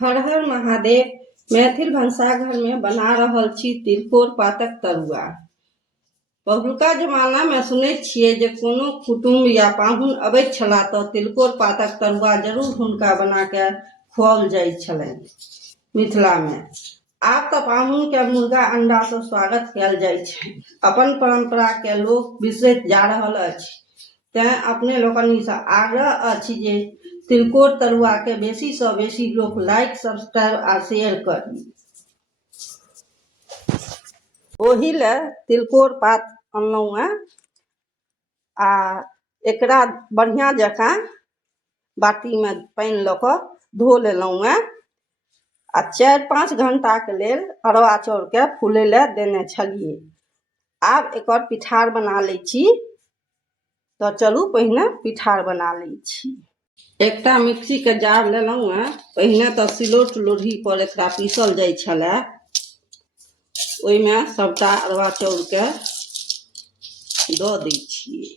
हर हर महादेव। मैथिल भनसाघर में बना रहल छी तिलकोर पातक तरुआ। पहिलुका जमाना में सुनै छियै जे कोनो कुटुम्ब या पाहुन अबैत छलाह तऽ तिलकोर पातक तरुआ जरूर हुनका बना के खुआओल जाइत छलनि। मिथिला में आब तऽ पाहुन के मुर्गा अंडा से स्वागत कयल जाइत छै। अपन परंपरा के लोक बिसरैत जा रहल अछि। तें अपने लोकनि से आग्रह अछि जे तिलकोर तरुआ के बेसी से बेसी लोक लाइक, सब्सक्राइब आ शेयर करी। ओही ले तिलकोर पात अनलहुँ हैं आ एकरा बढ़िया जकाँ बाटी में पानि लऽ कऽ धो लेलहुँ हैं आ 4-5 घंटा के लेल अरवा चाउर के फूलै ले देने छलिए। आब एकर पिठार बना लै छी। तो चलू पहिने पिठार बना लै छी। एकटा मिक्सी के जार लेलहुँ हैं। पहिने तो सिलौट लोढ़ी पर एकरा पीसल जाइ छलै। ओहिमे सबटा अरवा चाउर के दऽ दै छियै।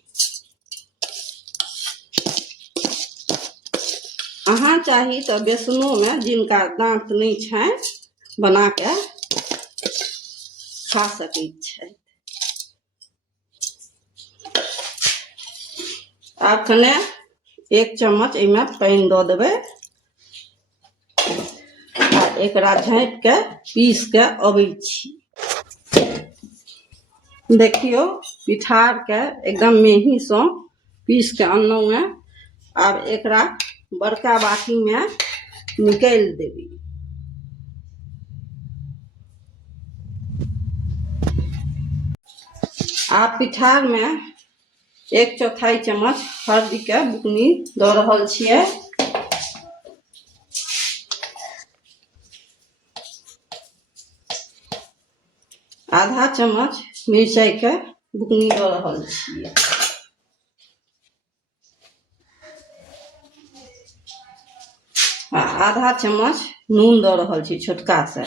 अहाँ चाही तो बेसनो में जिनका दांत नहीं छनि बना के खा सकैत छै। आब कने 1 चम्मच एहिमे पानि दऽ देबै आ एकरा झाँपि के पीस के अबै छी। देखियो पिठार के एकदम मेही सँ पीस के अनलहुँ हैं। आब एकरा बड़का बाटी में निकालि देबै। आब पिठार में 1/4 चम्मच हल्दी के बुकनी दऽ रहल छियै। आधा चम्मच मिरचाई के बुकनी दऽ रहल छियै। आधा चम्मच नून दऽ रहल छी छोटका से।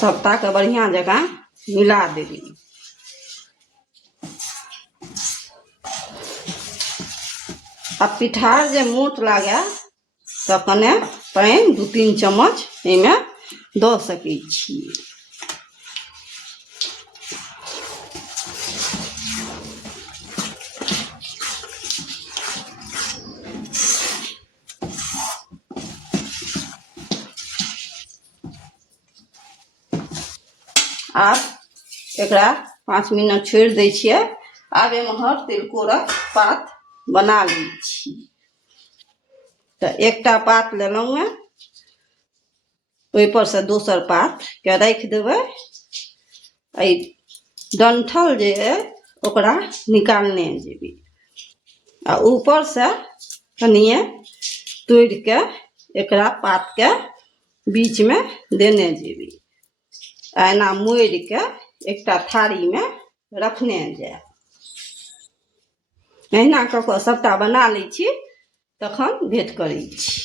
सबटा के बढ़िया जकाँ मिला देबै। आ पिठार जे मोट लागे तो कने पानि 2-3 चम्मच एहिमे दऽ सकै छियै। आब एकरा 5 मिनट छोड़ि दै छियै। आब एम्हर तिलकोरक पात बना लै छी। तो एकटा पात लेलहुँ हैं। ओहि पर से दोसर पात के राखि देबै। एहि डंठल जे है ओकरा निकालने जेबै आ ऊपर से कनिए तोड़ि के एकरा पात के बीच में देने जेबै। एना मोड़ि के एकटा थारी में रखने जाए। एहिना कऽ कऽ सबटा बना लै छी तखन भेंट करै छी।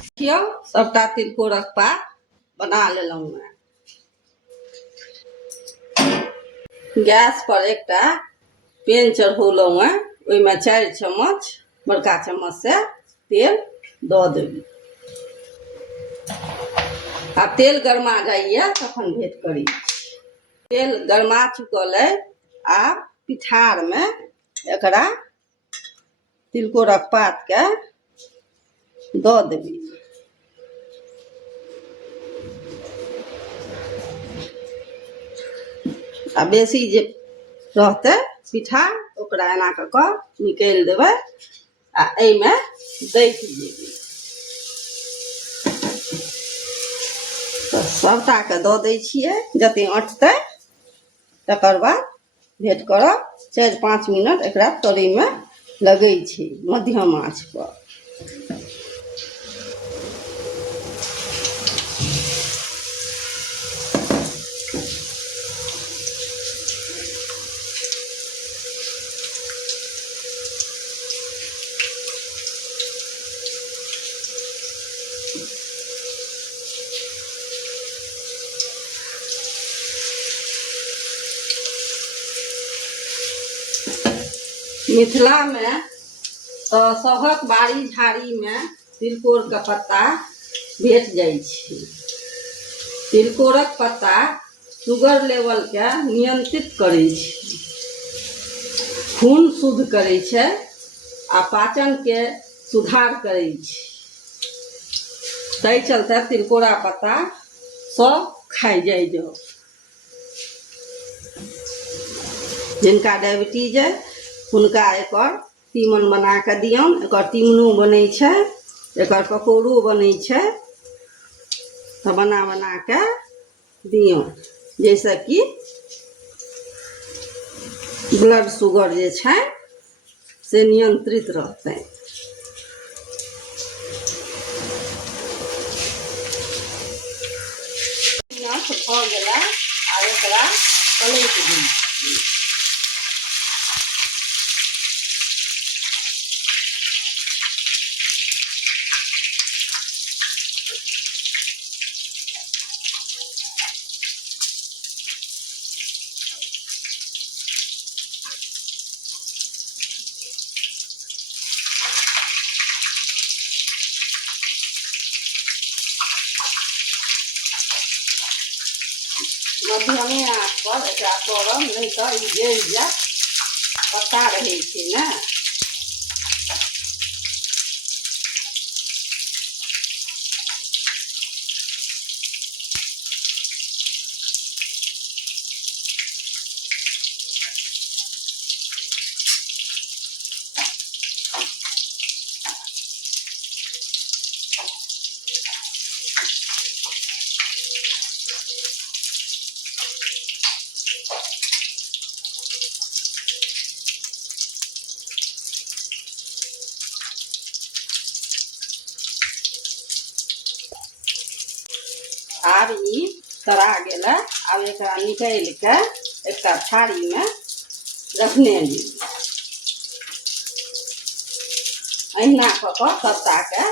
देखियौ सबटा तिलकोरक पात बना लेलहुँ हैं। गैस पर एकटा पैन चढ़ौलहुँ हैं। ओहिमे 4 चम्मच बड़का चम्मच से तेल दऽ देबै। आ तेल गरमा जाइए तखन भेंट करी। तेल गरमा चुकल है। आब पिठार में एकरा तिलकोरक पात के दऽ देबै। आ बेसी जे रहतै पिठार ओकरा एना कऽ कऽ निकालि देबै आ एहिमे दैत जेबै। तो सबटा के दऽ दै छियै जते अँटतै। तकर बाद भेंट करब। 4-5 मिनट एकरा तरै में लगै छै मध्यम आँच पर। मिथिला में तो सबक बाड़ी झाड़ी में तिलकोर के पत्ता भेट जाइ छै। तिलकोरक पत्ता शुगर लेवल के नियंत्रित करै छै, खून शुद्ध करै छै आ पाचन के सुधार करै छै। ताहि चलते तिलकोरा पत्ता सब खाई जाइ जाओ। जिनका डायबिटीज है हुनका एकर तीमन बना के दियौन। एकर तीमनो बनै छै, एकर पकौड़ो बनै छै, तो बना बना के दियौन, जैसे कि ब्लड शुगर जे छै से नियंत्रित रहतै। भऽ गेला आ एकरा पलटि दै छियै। मध्यमे आँच पर एकरा करब, नहीं तो ई जरि जायत, पत्ता रहै छै ने। आब ई तरा गेलै। आब एकरा निकालि के एकटा थारी में रखने ली। अहिना कऽ कऽ सबटा के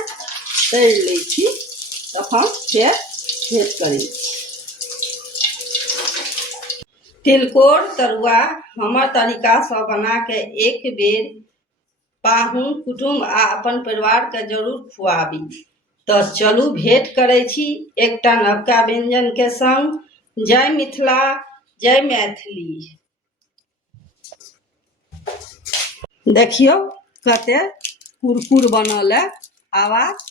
तैर लै छी, तखन फेर भेट करै छी। तिलकोर तरुआ हमर तरीका से बना के एक बेर पाहुन कुटुम्ब आ अपन परिवार के जरूर खुआबी। तो चलू भेंट करै छी एकटा नवका व्यंजन के संग। जय मिथिला, जय मैथिली। देखियो कते कुरकुर बनल है, आवाज